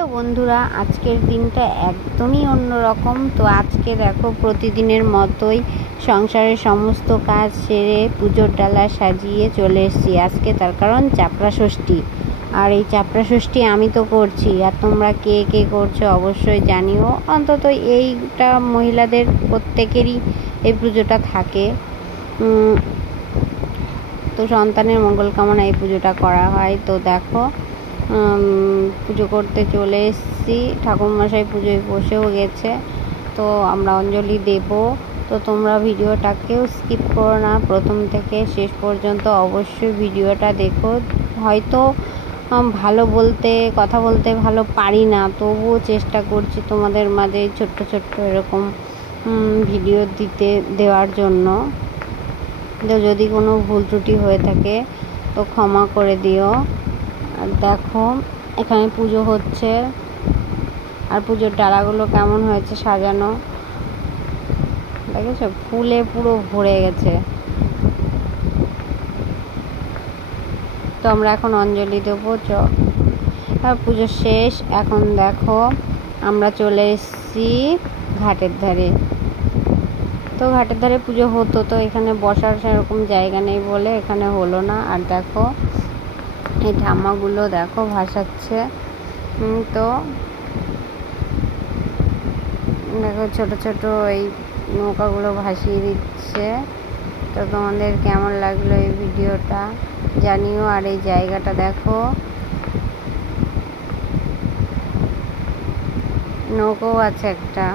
Hello বন্ধুরা, আজকের দিনটা একদমই অন্যরকম। তো আজকে দেখো প্রতিদিনের মতোই সংসারের সমস্ত কাজ সেরে পুজোর ডালা সাজিয়ে চলে এসেছি আজকে, তার কারণ চাপড়া ষষ্ঠী। আর এই চাপড়া ষষ্ঠী আমি তো করছি, আর তোমরা কে কে করছো অবশ্যই জানিও। অন্তত এইটা মহিলাদের প্রত্যেকেরই এই পুজোটা থাকে। তো সন্তানের মঙ্গল কামনা এই পুজোটা করা হয়। তো দেখো পুজো করতে চলে এসেছি, ঠাকুরমশাই পুজোয় বসেও গেছে। তো আমরা অঞ্জলি দেব। তো তোমরা ভিডিওটাকেও স্কিপ করো না, প্রথম থেকে শেষ পর্যন্ত অবশ্যই ভিডিওটা দেখো। হয়তো কথা বলতে ভালো পারি না, তবুও চেষ্টা করছি তোমাদের মাঝে ছোট্ট ছোট্ট এরকম ভিডিও দেওয়ার জন্য। তো যদি কোনো ভুল ত্রুটি হয়ে থাকে তো ক্ষমা করে দিও। আর দেখো এখানে পুজো হচ্ছে, আর পুজোর ডালাগুলো কেমন হয়েছে সাজানো, দেখেছো ফুলে পুরো ভরে গেছে। তো আমরা এখন অঞ্জলি দেবো। পুজো শেষ, এখন দেখো আমরা চলে এসেছি ঘাটের ধারে। তো ঘাটের ধারে পুজো হতো, তো এখানে বসার সেরকম জায়গা নেই বলে এখানে হলো না। আর দেখো এই ঠাম্মাগুলো দেখো ভাসাচ্ছে। তো দেখো ছোট ছোট এই নৌকাগুলো ভাসিয়ে দিচ্ছে। তো তোমাদের কেমন লাগলো এই ভিডিওটা জানিও। আর এই জায়গাটা দেখো, নৌকাও আছে একটা।